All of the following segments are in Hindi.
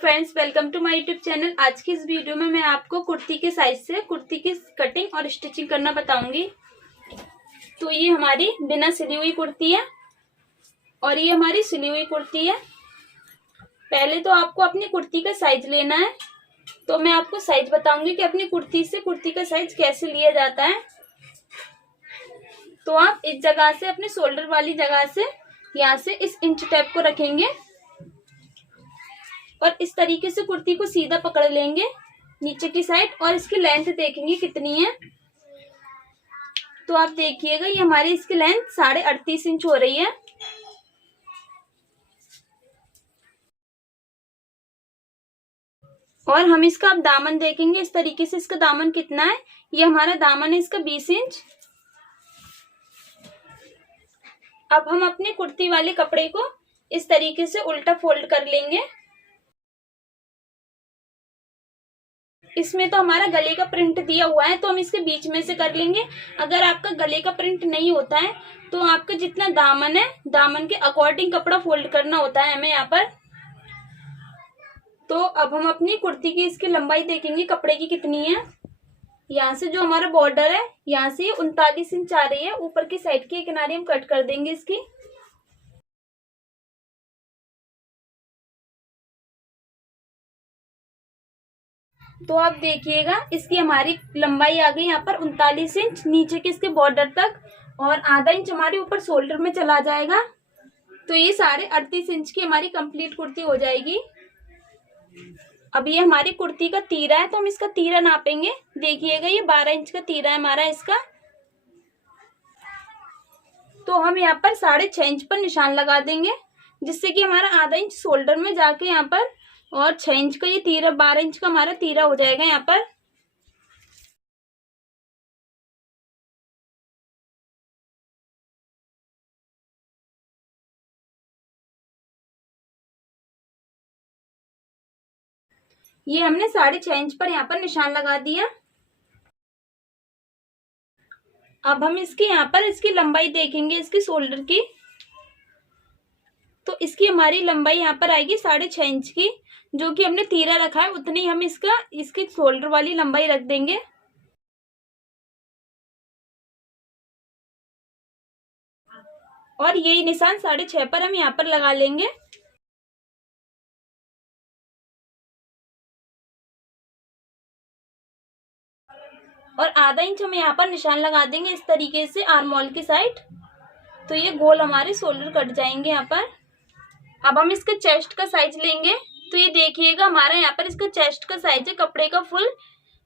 Friends, welcome to my YouTube channel. आज की इस वीडियो में मैं आपको कुर्ती के साइज से कुर्ती की कटिंग और स्टिचिंग करना बताऊंगी। तो ये हमारी बिना सिली हुई कुर्ती है और ये हमारी सिली हुई कुर्ती है। पहले तो आपको अपनी कुर्ती का साइज लेना है, तो मैं आपको साइज बताऊंगी कि अपनी कुर्ती से कुर्ती का साइज कैसे लिया जाता है। तो आप इस जगह से, अपने शोल्डर वाली जगह से, यहाँ से इस इंच टेप को रखेंगे और इस तरीके से कुर्ती को सीधा पकड़ लेंगे नीचे की साइड और इसकी लेंथ देखेंगे कितनी है। तो आप देखिएगा, ये हमारी इसकी लेंथ 38.5 इंच हो रही है। और हम इसका अब दामन देखेंगे इस तरीके से, इसका दामन कितना है। ये हमारा दामन है इसका 20 इंच। अब हम अपने कुर्ती वाले कपड़े को इस तरीके से उल्टा फोल्ड कर लेंगे। इसमें तो हमारा गले का प्रिंट दिया हुआ है, तो हम इसके बीच में से कर लेंगे। अगर आपका गले का प्रिंट नहीं होता है तो आपका जितना दामन है, दामन के अकॉर्डिंग कपड़ा फोल्ड करना होता है हमें यहाँ पर। तो अब हम अपनी कुर्ती की इसकी लंबाई देखेंगे कपड़े की कितनी है। यहाँ से जो हमारा बॉर्डर है, यहाँ से 39 इंच आ रही है। ऊपर की साइड के किनारे हम कट कर देंगे इसकी। तो आप देखिएगा, इसकी हमारी लंबाई आ गई यहाँ पर 39 इंच नीचे के इसके बॉर्डर तक, और आधा इंच हमारे ऊपर शोल्डर में चला जाएगा। तो ये 38.5 इंच की हमारी कंप्लीट कुर्ती हो जाएगी। अब ये हमारी कुर्ती का तीरा है, तो हम इसका तीरा नापेंगे। देखिएगा, ये 12 इंच का तीरा है हमारा इसका। तो हम यहाँ पर 6.5 इंच पर निशान लगा देंगे, जिससे कि हमारा आधा इंच शोल्डर में जाके यहाँ पर, और 6 इंच का ये तीरा, 12 इंच का हमारा तीरा हो जाएगा यहाँ पर। ये हमने 6.5 इंच पर यहाँ पर निशान लगा दिया। अब हम इसकी यहाँ पर इसकी लंबाई देखेंगे इसकी शोल्डर की। तो इसकी हमारी लंबाई यहाँ पर आएगी 6.5 इंच की। जो कि हमने तीरा रखा है उतनी हम इसकी शोल्डर वाली लंबाई रख देंगे। और यही निशान 6.5 पर हम यहाँ पर लगा लेंगे। और आधा इंच हम यहाँ पर निशान लगा देंगे इस तरीके से आर्म होल की साइड। तो ये गोल हमारे शोल्डर कट जाएंगे यहाँ पर। अब हम इसके चेस्ट का साइज लेंगे। तो ये देखिएगा, हमारा यहाँ पर इसका चेस्ट का साइज है कपड़े का फुल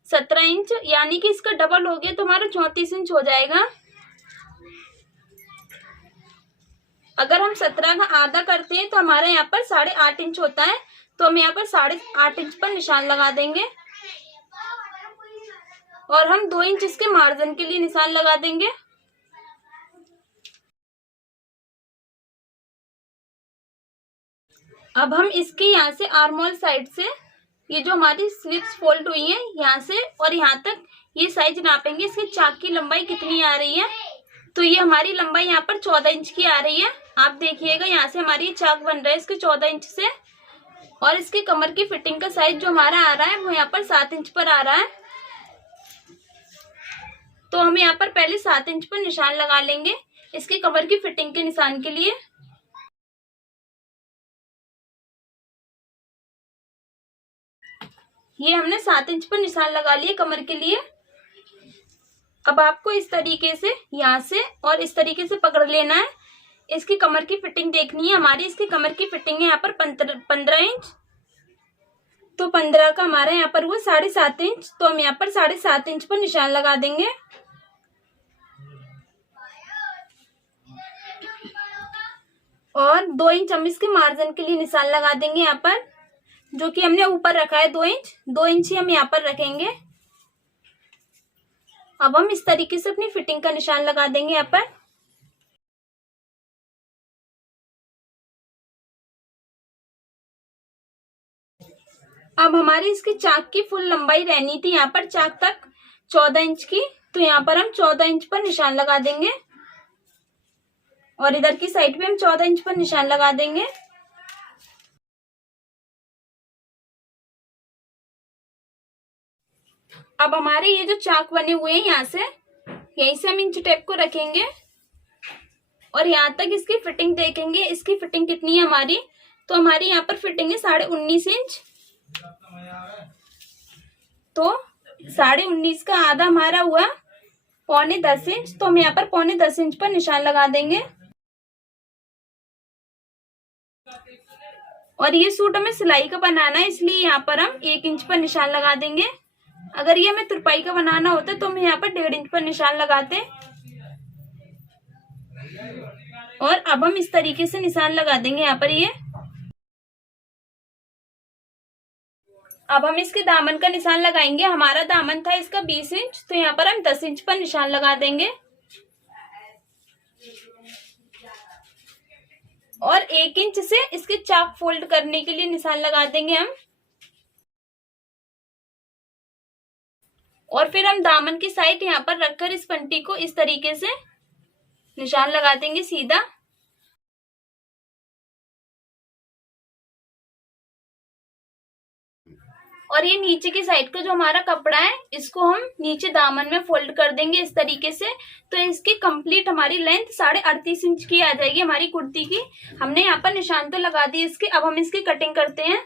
17 इंच, यानी कि इसका डबल हो गया तो हमारा 34 इंच हो जाएगा। अगर हम 17 का आधा करते हैं तो हमारे यहाँ पर 8.5 इंच होता है। तो हम यहाँ पर 8.5 इंच पर निशान लगा देंगे। और हम 2 इंच इसके मार्जिन के लिए निशान लगा देंगे। अब हम इसके यहाँ से आर्म होल साइड से, ये जो हमारी स्लीव्स फोल्ड हुई है यहाँ से और यहाँ तक, ये साइज नापेंगे इसके चाक की लंबाई कितनी आ रही है। तो ये हमारी लंबाई यहाँ पर 14 इंच की आ रही है। आप देखिएगा, यहाँ से हमारी ये चाक बन रहा है इसके 14 इंच से। और इसके कमर की फिटिंग का साइज जो हमारा आ रहा है वो यहाँ पर 7 इंच पर आ रहा है। तो हम यहाँ पर पहले 7 इंच पर निशान लगा लेंगे इसकी कमर की फिटिंग के निशान के लिए। ये हमने 7 इंच पर निशान लगा लिए कमर के लिए। अब आपको इस तरीके से यहाँ से और इस तरीके से पकड़ लेना है। इसकी कमर की फिटिंग देखनी है हमारी। इसकी कमर की फिटिंग है यहाँ पर 15 इंच। तो 15 का हमारा यहाँ पर हुआ 7.5 इंच। तो हम यहाँ पर 7.5 इंच पर निशान लगा देंगे। और 2 इंच हम इसके मार्जिन के लिए निशान लगा देंगे यहाँ पर, जो कि हमने ऊपर रखा है 2 इंच। 2 इंच ही हम यहाँ पर रखेंगे। अब हम इस तरीके से अपनी फिटिंग का निशान लगा देंगे यहाँ पर। अब हमारी इसकी चाक की फुल लंबाई रहनी थी यहाँ पर चाक तक 14 इंच की। तो यहाँ पर हम 14 इंच पर निशान लगा देंगे और इधर की साइड पे हम 14 इंच पर निशान लगा देंगे। अब हमारे ये जो चाक बने हुए हैं यहाँ से, यहीं से हम इंच टेप को रखेंगे और यहाँ तक इसकी फिटिंग देखेंगे। इसकी फिटिंग कितनी है हमारी, तो हमारी यहाँ पर फिटिंग है 19.5 इंच। तो 19.5 का आधा हमारा हुआ 9.25 इंच। तो हम यहाँ पर 9.25 इंच पर निशान लगा देंगे। और ये सूट हमें सिलाई का बनाना है, इसलिए यहाँ पर हम 1 इंच पर निशान लगा देंगे। अगर ये हमें तुरपाई का बनाना होता तो हम यहाँ पर 1.5 इंच पर निशान लगाते। और अब हम इस तरीके से निशान लगा देंगे यहाँ पर ये। अब हम इसके दामन का निशान लगाएंगे। हमारा दामन था इसका 20 इंच, तो यहाँ पर हम 10 इंच पर निशान लगा देंगे। और 1 इंच से इसके चाक फोल्ड करने के लिए निशान लगा देंगे हम। और फिर हम दामन की साइड यहाँ पर रखकर इस पट्टी को इस तरीके से निशान लगा देंगे सीधा। और ये नीचे की साइड का जो हमारा कपड़ा है, इसको हम नीचे दामन में फोल्ड कर देंगे इस तरीके से। तो इसकी कंप्लीट हमारी लेंथ 38.5 इंच की आ जाएगी हमारी कुर्ती की। हमने यहाँ पर निशान तो लगा दिए इसके। अब हम इसकी कटिंग करते हैं।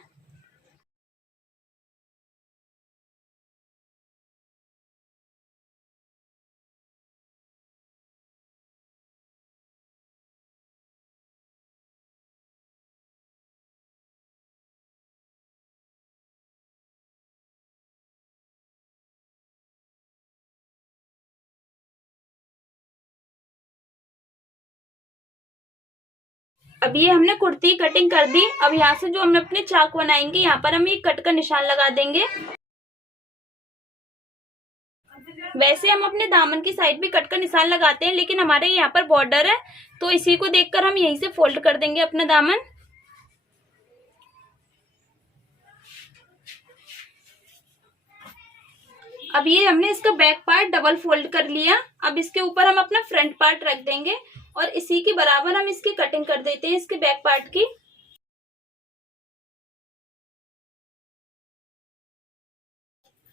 अब ये हमने कुर्ती कटिंग कर दी। अब यहाँ से जो हम अपने चाक बनाएंगे, यहाँ पर हम एक कट का निशान लगा देंगे। वैसे हम अपने दामन की साइड भी कट का निशान लगाते हैं, लेकिन हमारे यहाँ पर बॉर्डर है तो इसी को देखकर हम यहीं से फोल्ड कर देंगे अपना दामन। अब ये हमने इसका बैक पार्ट डबल फोल्ड कर लिया। अब इसके ऊपर हम अपना फ्रंट पार्ट रख देंगे और इसी के बराबर हम इसकी कटिंग कर देते हैं इसके बैक पार्ट की।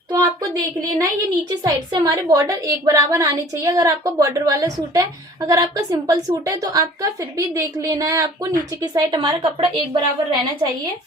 तो आपको देख लेना है, ये नीचे साइड से हमारे बॉर्डर एक बराबर आने चाहिए अगर आपका बॉर्डर वाला सूट है। अगर आपका सिंपल सूट है तो आपका फिर भी देख लेना है, आपको नीचे की साइड हमारा कपड़ा एक बराबर रहना चाहिए।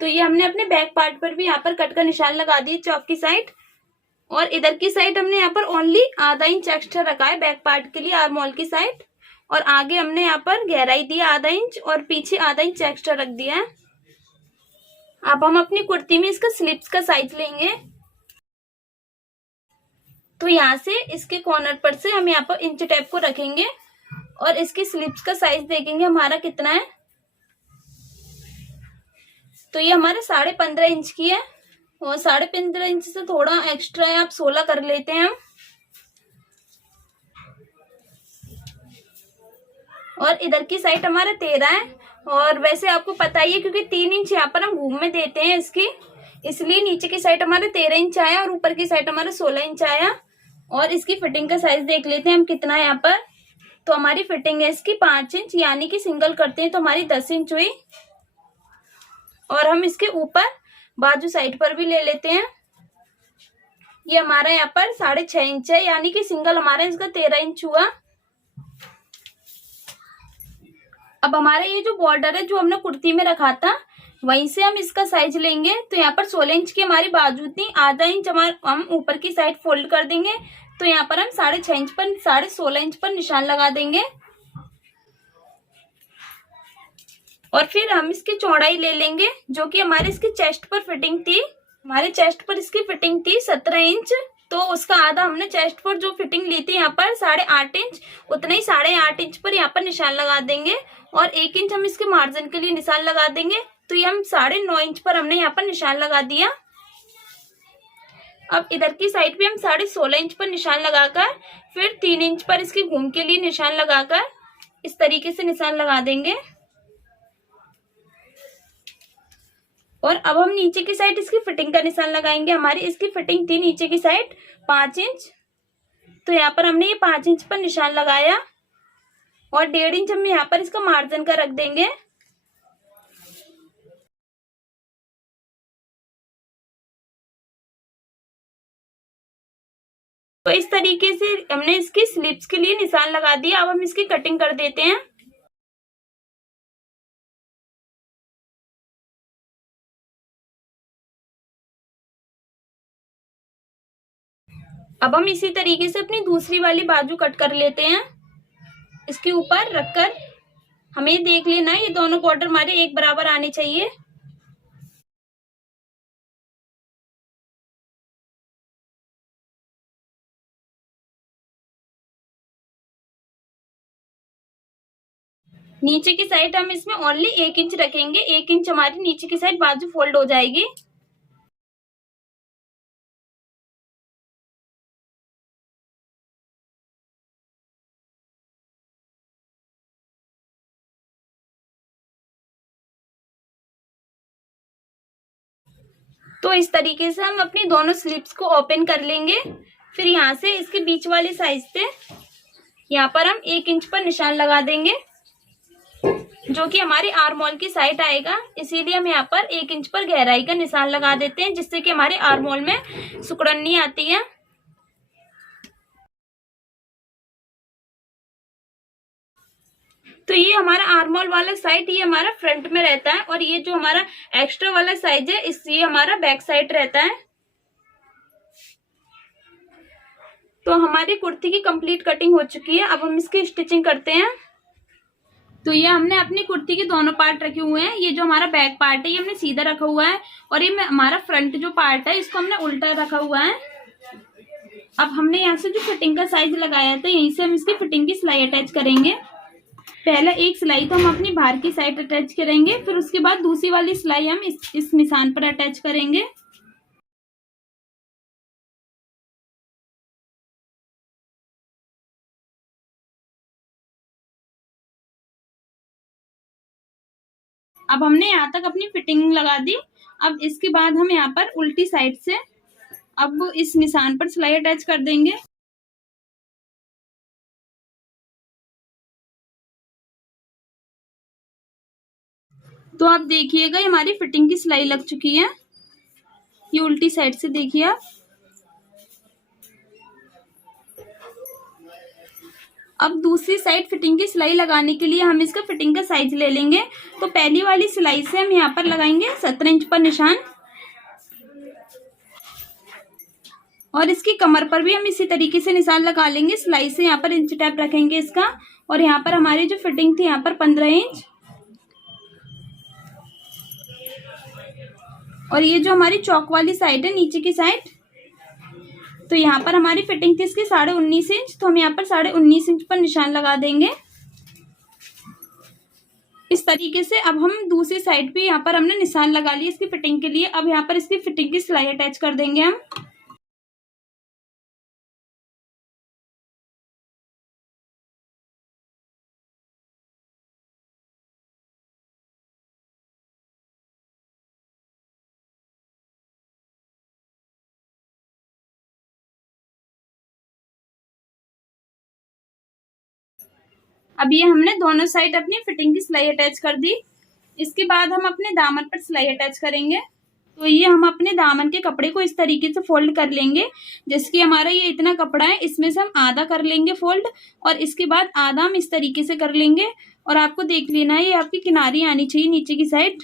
तो ये हमने अपने बैक पार्ट पर भी यहाँ पर कट का निशान लगा दिया चौक की साइड। और इधर की साइड हमने यहाँ पर ओनली आधा इंच एक्स्ट्रा रखा है बैक पार्ट के लिए, आर्म होल की साइड। और आगे हमने यहाँ पर गहराई दी आधा इंच और पीछे आधा इंच एक्स्ट्रा रख दिया है। अब हम अपनी कुर्ती में इसका स्लीव्स का साइज लेंगे। तो यहाँ से इसके कॉर्नर पर से हम यहाँ पर इंच टेप को रखेंगे और इसकी स्लीव्स का साइज देखेंगे हमारा कितना है। तो ये हमारे 15.5 इंच की है और 15.5 इंच से थोड़ा एक्स्ट्रा है, आप 16 कर लेते हैं हम। और इधर की साइड हमारा 13 है। और वैसे आपको पता ही है क्योंकि 3 इंच यहाँ पर हम घूम में देते हैं इसकी, इसलिए नीचे की साइड हमारा 13 इंच आया और ऊपर की साइड हमारा 16 इंच आया। और इसकी फिटिंग का साइज देख लेते हैं हम कितना है यहाँ पर। तो हमारी फिटिंग है इसकी 5 इंच, यानी कि सिंगल करते हैं तो हमारी 10 इंच हुई। और हम इसके ऊपर बाजू साइड पर भी ले लेते हैं। ये हमारा यहाँ पर 6.5 इंच है, यानी कि सिंगल हमारा इसका 13 इंच हुआ। अब हमारा ये जो बॉर्डर है जो हमने कुर्ती में रखा था, वहीं से हम इसका साइज लेंगे। तो यहाँ पर 16 इंच की हमारी बाजू थी, आधा इंच हम ऊपर की साइड फोल्ड कर देंगे। तो यहाँ पर हम 6.5 इंच पर 16.5 इंच पर निशान लगा देंगे। और फिर हम इसकी चौड़ाई ले लेंगे जो कि हमारे इसकी चेस्ट पर फिटिंग थी। हमारे चेस्ट पर इसकी फिटिंग थी 17 इंच। तो उसका आधा हमने चेस्ट पर जो फिटिंग ली थी यहाँ पर 8.5 इंच, उतना ही 8.5 इंच पर यहाँ पर निशान लगा देंगे। और 1 इंच हम इसके मार्जिन के लिए निशान लगा देंगे। तो ये हम 9.5 इंच पर हमने यहाँ पर निशान लगा दिया। अब इधर की साइड पे हम 16.5 इंच पर निशान लगाकर फिर 3 इंच पर इसकी घूम के लिए निशान लगाकर इस तरीके से निशान लगा देंगे। और अब हम नीचे की साइड इसकी फिटिंग का निशान लगाएंगे। हमारी इसकी फिटिंग थी नीचे की साइड 5 इंच, तो यहाँ पर हमने ये 5 इंच पर निशान लगाया और 1.5 इंच हम यहाँ पर इसका मार्जिन का रख देंगे। तो इस तरीके से हमने इसकी स्लीव्स के लिए निशान लगा दिया। अब हम इसकी कटिंग कर देते हैं। अब हम इसी तरीके से अपनी दूसरी वाली बाजू कट कर लेते हैं। इसके ऊपर रखकर हमें देख लेना है ये दोनों बॉर्डर हमारे एक बराबर आने चाहिए। नीचे की साइड हम इसमें ओनली 1 इंच रखेंगे। 1 इंच हमारी नीचे की साइड बाजू फोल्ड हो जाएगी। तो इस तरीके से हम अपनी दोनों स्लीव्स को ओपन कर लेंगे। फिर यहाँ से इसके बीच वाली साइज से यहाँ पर हम 1 इंच पर निशान लगा देंगे, जो कि हमारी आर्म होल की साइड आएगा। इसीलिए हम यहाँ पर 1 इंच पर गहराई का निशान लगा देते हैं, जिससे कि हमारे आर्म होल में सिकुड़न नहीं आती है। तो ये हमारा आर्म होल वाला साइड ये हमारा फ्रंट में रहता है और ये जो हमारा एक्स्ट्रा वाला साइज है ये हमारा बैक साइड रहता है। तो हमारी कुर्ती की कंप्लीट कटिंग हो चुकी है। अब हम इसकी स्टिचिंग करते हैं। तो ये हमने अपनी कुर्ती के दोनों पार्ट रखे हुए हैं। ये जो हमारा बैक पार्ट है ये हमने सीधा रखा हुआ है और ये हमारा फ्रंट जो पार्ट है इसको हमने उल्टा रखा हुआ है। अब हमने यहाँ से जो फिटिंग का साइज लगाया था यहीं से हम इसकी फिटिंग की सिलाई अटैच करेंगे। पहला एक सिलाई तो हम अपनी बाहर की साइड अटैच करेंगे, फिर उसके बाद दूसरी वाली सिलाई हम इस निशान पर अटैच करेंगे। अब हमने यहाँ तक अपनी फिटिंग लगा दी। अब इसके बाद हम यहाँ पर उल्टी साइड से अब इस निशान पर सिलाई अटैच कर देंगे। तो आप देखिएगा ये हमारी फिटिंग की सिलाई लग चुकी है। ये उल्टी साइड से देखिए आप। अब दूसरी साइड फिटिंग की सिलाई लगाने के लिए हम इसका फिटिंग का साइज ले लेंगे। तो पहली वाली सिलाई से हम यहाँ पर लगाएंगे 17 इंच पर निशान और इसकी कमर पर भी हम इसी तरीके से निशान लगा लेंगे। सिलाई से यहाँ पर इंच टैप रखेंगे इसका और यहाँ पर हमारी जो फिटिंग थी यहाँ पर 15 इंच और ये जो हमारी चौक वाली साइड है नीचे की साइड, तो यहाँ पर हमारी फिटिंग थी इसकी 19.5 इंच, तो हम यहाँ पर 19.5 इंच पर निशान लगा देंगे इस तरीके से। अब हम दूसरी साइड पे यहाँ पर हमने निशान लगा लिया इसकी फिटिंग के लिए। अब यहाँ पर इसकी फिटिंग की सिलाई अटैच कर देंगे हम। अब ये हमने दोनों साइड अपनी फिटिंग की सिलाई अटैच कर दी। इसके बाद हम अपने दामन पर सिलाई अटैच करेंगे। तो ये हम अपने दामन के कपड़े को इस तरीके से फोल्ड कर लेंगे। जैसे कि हमारा ये इतना कपड़ा है इसमें से हम आधा कर लेंगे फोल्ड और इसके बाद आधा हम इस तरीके से कर लेंगे। और आपको देख लेना है ये आपकी किनारी आनी चाहिए नीचे की साइड।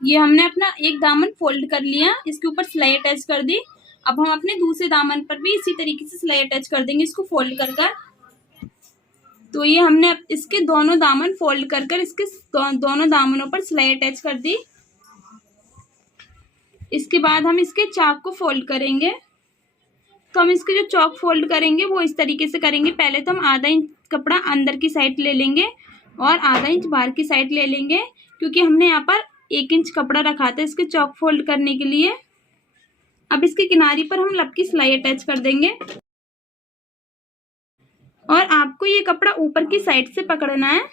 ये हमने अपना एक दामन फोल्ड कर लिया, इसके ऊपर सिलाई अटैच कर दी। अब हम अपने दूसरे दामन पर भी इसी तरीके से सिलाई अटैच कर देंगे इसको फोल्ड कर कर। तो ये हमने अब इसके दोनों दामन फोल्ड कर कर इसके दोनों दामनों पर सिलाई अटैच कर दी। इसके बाद हम इसके चाक को फोल्ड करेंगे। तो हम इसके जो चौक फोल्ड करेंगे वो इस तरीके से करेंगे। पहले तो हम आधा इंच कपड़ा अंदर की साइड ले लेंगे और आधा इंच बाहर की साइड ले लेंगे, क्योंकि हमने यहाँ पर 1 इंच कपड़ा रखा था इसके चौक फोल्ड करने के लिए। अब इसके किनारे पर हम लब की सिलाई अटैच कर देंगे और आपको ये कपड़ा ऊपर की साइड से पकड़ना है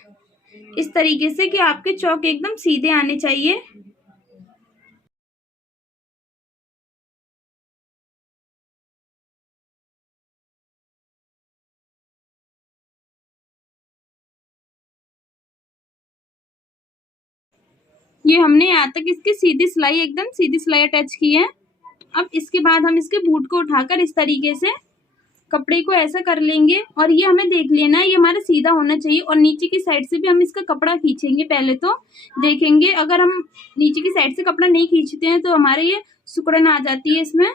इस तरीके से कि आपके चौक एकदम सीधे आने चाहिए। ये हमने यहाँ तक इसकी सीधी सिलाई एकदम सीधी सिलाई अटैच की है। अब इसके बाद हम इसके बूट को उठाकर इस तरीके से कपड़े को ऐसा कर लेंगे और ये हमें देख लेना है ये हमारा सीधा होना चाहिए। और नीचे की साइड से भी हम इसका कपड़ा खींचेंगे। पहले तो देखेंगे अगर हम नीचे की साइड से कपड़ा नहीं खींचते हैं तो हमारे ये सिकुड़न आ जाती है इसमें।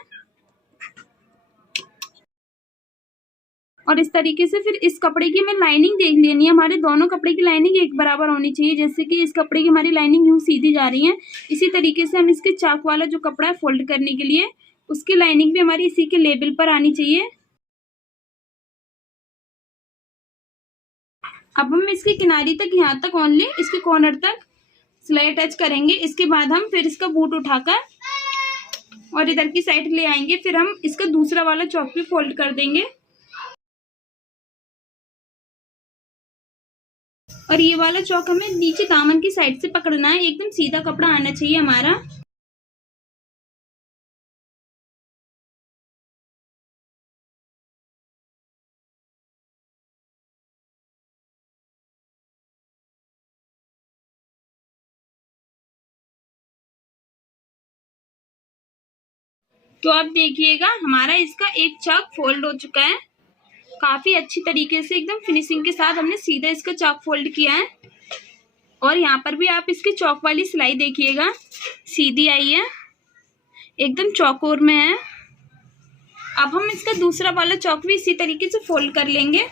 और इस तरीके से फिर इस कपड़े की हमें लाइनिंग देख लेनी है। हमारे दोनों कपड़े की लाइनिंग एक बराबर होनी चाहिए। जैसे कि इस कपड़े की हमारी लाइनिंग यूं सीधी जा रही है, इसी तरीके से हम इसके चाक वाला जो कपड़ा है फोल्ड करने के लिए उसकी लाइनिंग भी हमारी इसी के लेवल पर आनी चाहिए। अब हम इसके किनारे तक यहाँ तक ओनली इसके कॉर्नर तक सिलाई अटैच करेंगे। इसके बाद हम फिर इसका बूट उठाकर और इधर की साइड ले आएंगे। फिर हम इसका दूसरा वाला चौक भी फोल्ड कर देंगे और ये वाला चौक हमें नीचे दामन की साइड से पकड़ना है। एकदम सीधा कपड़ा आना चाहिए हमारा। तो अब देखिएगा हमारा इसका एक चाक फोल्ड हो चुका है। काफी अच्छी तरीके से एकदम फिनिशिंग के साथ हमने सीधा इसका चाक फोल्ड किया है। और यहाँ पर भी आप इसकी चौक वाली सिलाई देखिएगा सीधी आई है, एकदम चौकोर में है। अब हम इसका दूसरा वाला चौक भी इसी तरीके से फोल्ड कर लेंगे।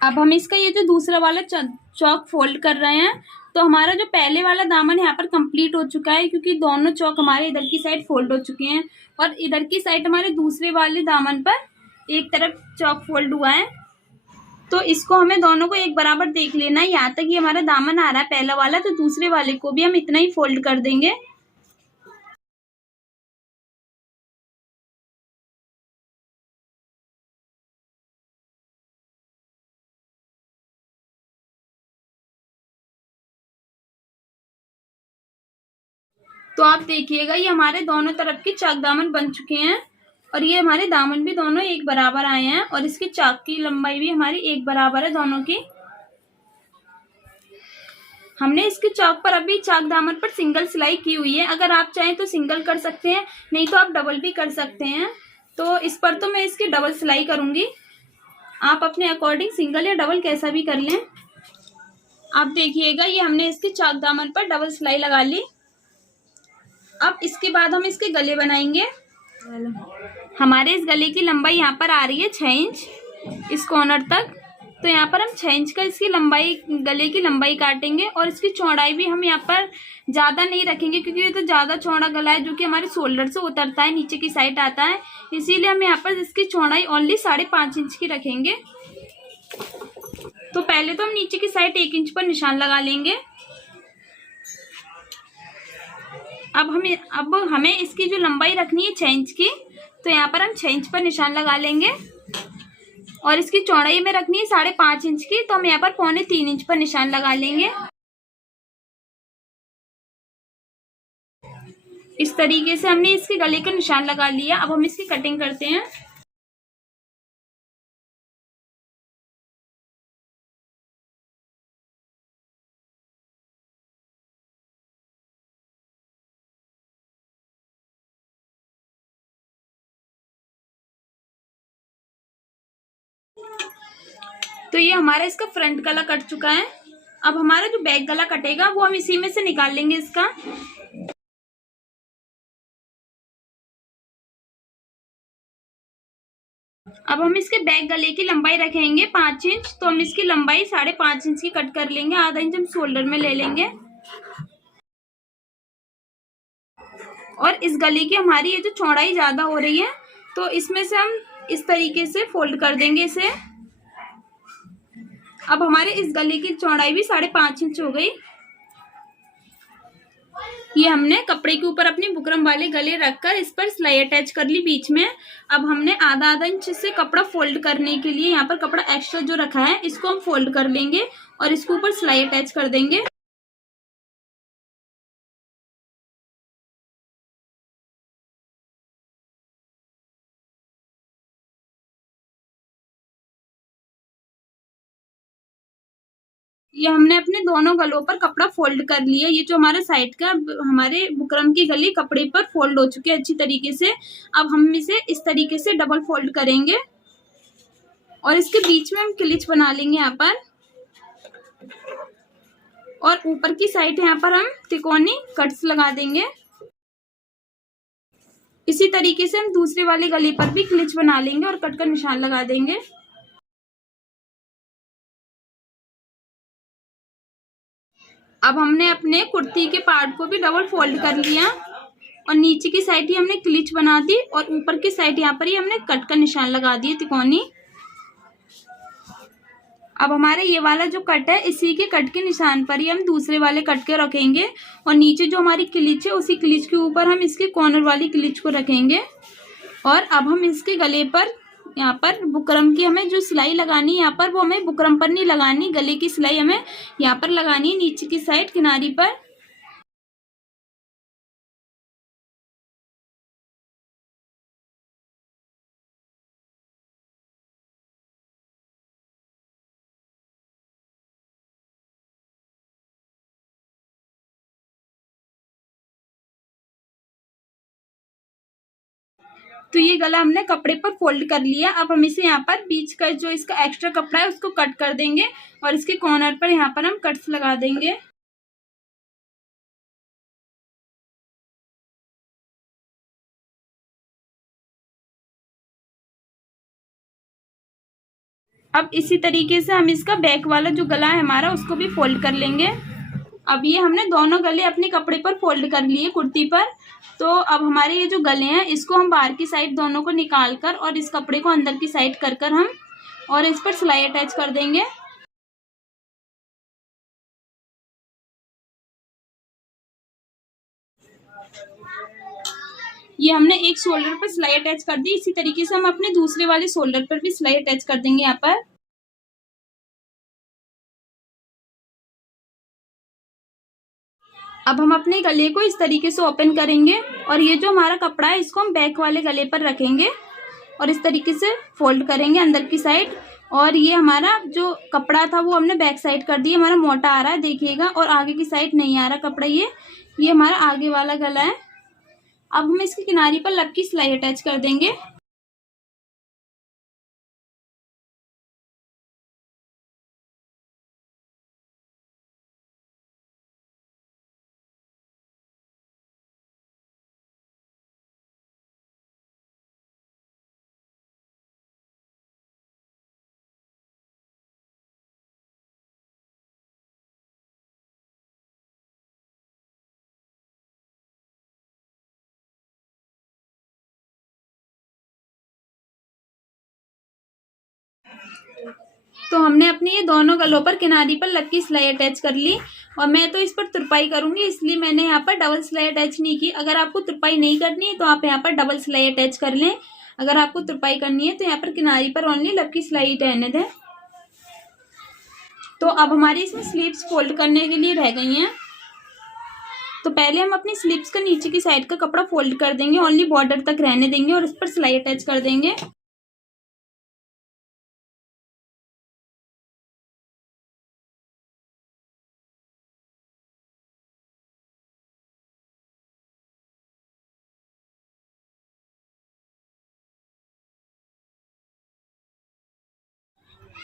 अब हम इसका ये जो दूसरा वाला चौक फोल्ड कर रहे हैं तो हमारा जो पहले वाला दामन यहाँ पर कंप्लीट हो चुका है, क्योंकि दोनों चौक हमारे इधर की साइड फोल्ड हो चुके हैं और इधर की साइड हमारे दूसरे वाले दामन पर एक तरफ चौक फोल्ड हुआ है। तो इसको हमें दोनों को एक बराबर देख लेना है। यहाँ तक ये हमारा दामन आ रहा है पहला वाला, तो दूसरे वाले को भी हम इतना ही फोल्ड कर देंगे। तो आप देखिएगा ये हमारे दोनों तरफ के चाक दामन बन चुके हैं और ये हमारे दामन भी दोनों एक बराबर आए हैं और इसके चाक की लंबाई भी हमारी एक बराबर है दोनों की। हमने इसके चौक पर अभी चाक दामन पर सिंगल सिलाई की हुई है। अगर आप चाहें तो सिंगल कर सकते हैं, नहीं तो आप डबल भी कर सकते हैं। तो इस पर तो मैं इसकी डबल सिलाई करूंगी, आप अपने अकॉर्डिंग सिंगल या डबल कैसा भी कर लें। आप देखिएगा ये हमने इसके चाक दामन पर डबल सिलाई लगा ली। अब इसके बाद हम इसके गले बनाएंगे। हमारे इस गले की लंबाई यहाँ पर आ रही है 6 इंच इस कॉर्नर तक। तो यहाँ पर हम 6 इंच का इसकी लंबाई गले की लंबाई काटेंगे और इसकी चौड़ाई भी हम यहाँ पर ज़्यादा नहीं रखेंगे, क्योंकि ये तो ज़्यादा चौड़ा गला है जो कि हमारे शोल्डर से उतरता है, नीचे की साइड आता है। इसीलिए हम यहाँ पर इसकी चौड़ाई ओनली 5.5 इंच की रखेंगे। तो पहले तो हम नीचे की साइड 1 इंच पर निशान लगा लेंगे। अब हमें इसकी जो लंबाई रखनी है 6 इंच की, तो यहाँ पर हम 6 इंच पर निशान लगा लेंगे और इसकी चौड़ाई में रखनी है 5.5 इंच की, तो हम यहाँ पर 2.25 इंच पर निशान लगा लेंगे। इस तरीके से हमने इसके गले का निशान लगा लिया। अब हम इसकी कटिंग करते हैं। तो ये हमारा इसका फ्रंट गला कट चुका है। अब हमारा जो बैक गला कटेगा वो हम इसी में से निकाल लेंगे इसका। अब हम इसके बैक गले की लंबाई रखेंगे 5 इंच, तो हम इसकी लंबाई 5.5 इंच की कट कर लेंगे। आधा इंच हम शोल्डर में ले लेंगे। और इस गले की हमारी ये जो चौड़ाई ज्यादा हो रही है, तो इसमें से हम इस तरीके से फोल्ड कर देंगे इसे। अब हमारे इस गले की चौड़ाई भी 5.5 इंच हो गई। ये हमने कपड़े के ऊपर अपनी बुकरम वाले गले रखकर इस पर सिलाई अटैच कर ली बीच में। अब हमने आधा इंच से कपड़ा फोल्ड करने के लिए यहाँ पर कपड़ा एक्स्ट्रा जो रखा है इसको हम फोल्ड कर लेंगे और इसके ऊपर सिलाई अटैच कर देंगे। ये हमने अपने दोनों गलों पर कपड़ा फोल्ड कर लिया। ये जो हमारे साइड का हमारे बुकरम की गली कपड़े पर फोल्ड हो चुकी है अच्छी तरीके से। अब हम इसे इस तरीके से डबल फोल्ड करेंगे और इसके बीच में हम क्लिच बना लेंगे यहाँ पर। और ऊपर की साइड यहाँ पर हम तिकोनी कट्स लगा देंगे। इसी तरीके से हम दूसरे वाले गले पर भी क्लिच बना लेंगे और कट का निशान लगा देंगे। अब हमने अपने कुर्ती के पार्ट को भी डबल फोल्ड कर लिया और नीचे की साइड ही हमने क्लिच बना दी और ऊपर की साइड यहाँ पर ही हमने कट का निशान लगा दिए तिकोनी। अब हमारे ये वाला जो कट है इसी के कट के निशान पर ही हम दूसरे वाले कट के रखेंगे और नीचे जो हमारी क्लिच है उसी क्लिच के ऊपर हम इसके कॉर्नर वाली क्लिच को रखेंगे। और अब हम इसके गले पर यहाँ पर बुकरम की हमें जो सिलाई लगानी है यहाँ पर वो हमें बुकरम पर नहीं लगानी, गले की सिलाई हमें यहाँ पर लगानी है नीचे की साइड किनारी पर। तो ये गला हमने कपड़े पर फोल्ड कर लिया। अब हम इसे यहाँ पर बीच का जो इसका एक्स्ट्रा कपड़ा है उसको कट कर देंगे और इसके कॉर्नर पर यहाँ पर हम कट्स लगा देंगे। अब इसी तरीके से हम इसका बैक वाला जो गला है हमारा उसको भी फोल्ड कर लेंगे। अब ये हमने दोनों गले अपने कपड़े पर फोल्ड कर लिए कुर्ती पर। तो अब हमारे ये जो गले हैं इसको हम बाहर की साइड दोनों को निकाल कर और इस कपड़े को अंदर की साइड कर कर हम और इस पर सिलाई अटैच कर देंगे। ये हमने एक शोल्डर पर सिलाई अटैच कर दी। इसी तरीके से हम अपने दूसरे वाले शोल्डर पर भी सिलाई अटैच कर देंगे यहाँ पर। अब हम अपने गले को इस तरीके से ओपन करेंगे और ये जो हमारा कपड़ा है इसको हम बैक वाले गले पर रखेंगे और इस तरीके से फोल्ड करेंगे अंदर की साइड। और ये हमारा जो कपड़ा था वो हमने बैक साइड कर दिया, हमारा मोटा आ रहा है देखिएगा, और आगे की साइड नहीं आ रहा कपड़ा। ये हमारा आगे वाला गला है। अब हम इसकी किनारी पर लब की सिलाई अटैच कर देंगे। तो हमने अपने ये दोनों गलों पर किनारी पर लब की सिलाई अटैच कर ली और मैं तो इस पर तुरपाई करूंगी इसलिए मैंने यहाँ पर डबल सिलाई अटैच नहीं की। अगर आपको तुरपाई नहीं करनी है तो आप यहाँ पर डबल सिलाई अटैच कर लें। अगर आपको तुरपाई करनी है तो यहाँ पर किनारी पर ओनली लब की सिलाई रहने दें। तो अब हमारी इसमें स्लीव्स फोल्ड करने के लिए रह गई हैं। तो पहले हम अपनी स्लीव्स का नीचे की साइड का कपड़ा फोल्ड कर देंगे, ओनली बॉर्डर तक रहने देंगे और इस पर सिलाई अटैच कर देंगे।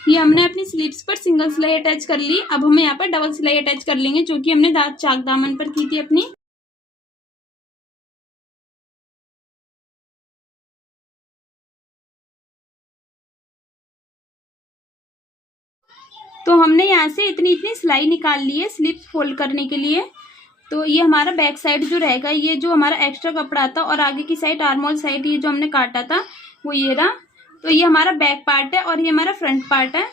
ये हमने अपनी स्लीव्स पर सिंगल सिलाई अटैच कर ली। अब हम यहाँ पर डबल सिलाई अटैच कर लेंगे, जो कि हमने चाक दामन पर की थी अपनी। तो हमने यहाँ से इतनी इतनी सिलाई निकाल ली है स्लीव्स फोल्ड करने के लिए। तो ये हमारा बैक साइड जो रहेगा, ये जो हमारा एक्स्ट्रा कपड़ा था और आगे की साइड आर्मोल साइड ये जो हमने काटा था वो ये रहा। तो ये हमारा बैक पार्ट है और ये हमारा फ्रंट पार्ट है।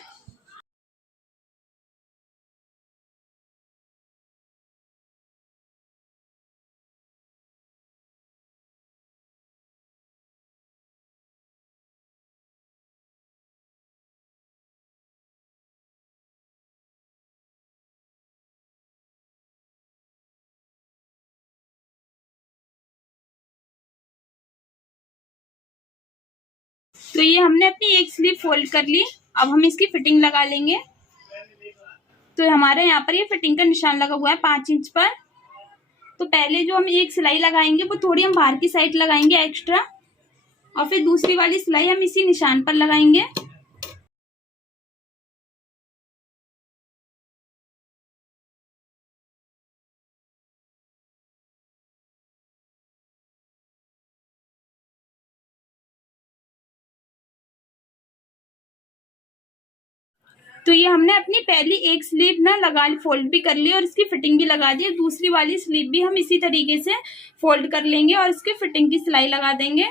तो ये हमने अपनी एक स्लीव फोल्ड कर ली। अब हम इसकी फिटिंग लगा लेंगे। तो हमारे यहाँ पर ये फिटिंग का निशान लगा हुआ है 5 इंच पर। तो पहले जो हम एक सिलाई लगाएंगे वो थोड़ी हम बाहर की साइड लगाएंगे एक्स्ट्रा, और फिर दूसरी वाली सिलाई हम इसी निशान पर लगाएंगे। तो ये हमने अपनी पहली एक स्लीव ना लगा ली, फोल्ड भी कर ली और इसकी फिटिंग भी लगा दी। दूसरी वाली स्लीव भी हम इसी तरीके से फोल्ड कर लेंगे और इसकी फिटिंग की सिलाई लगा देंगे।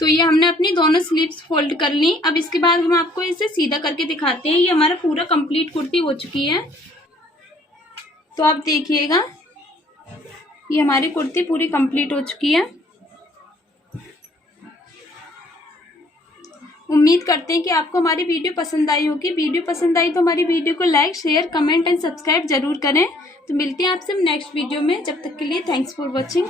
तो ये हमने अपनी दोनों स्लीव्स फोल्ड कर ली। अब इसके बाद हम आपको इसे सीधा करके दिखाते हैं। ये हमारा पूरा कंप्लीट कुर्ती हो चुकी है। तो आप देखिएगा, ये हमारी कुर्ती पूरी कंप्लीट हो चुकी है। उम्मीद करते हैं कि आपको हमारी वीडियो पसंद आई होगी। वीडियो पसंद आई तो हमारी वीडियो को like, share, comment and subscribe जरूर करें। तो मिलते हैं आपसे नेक्स्ट वीडियो में। जब तक के लिए थैंक्स फॉर वॉचिंग।